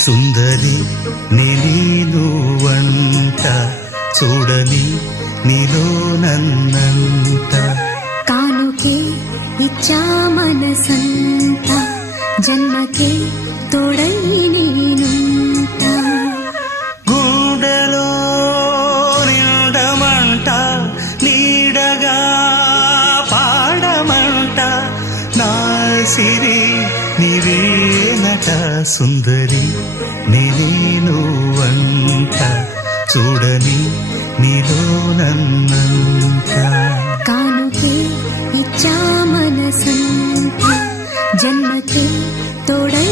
సుందరి నేను వంట చూడని నీలో నన్నంట కానుకే ఇచ్చా మనసంత జన్మకే తోడై నేనుంట గుండెలో నిండమంట నీడగా పాడమంట నా సిరి నీవేనట సుందరి నేను వంట చూడని నీలో నన్నంట కానుకే ఇచ్చా మనసంత జన్మకే తోడై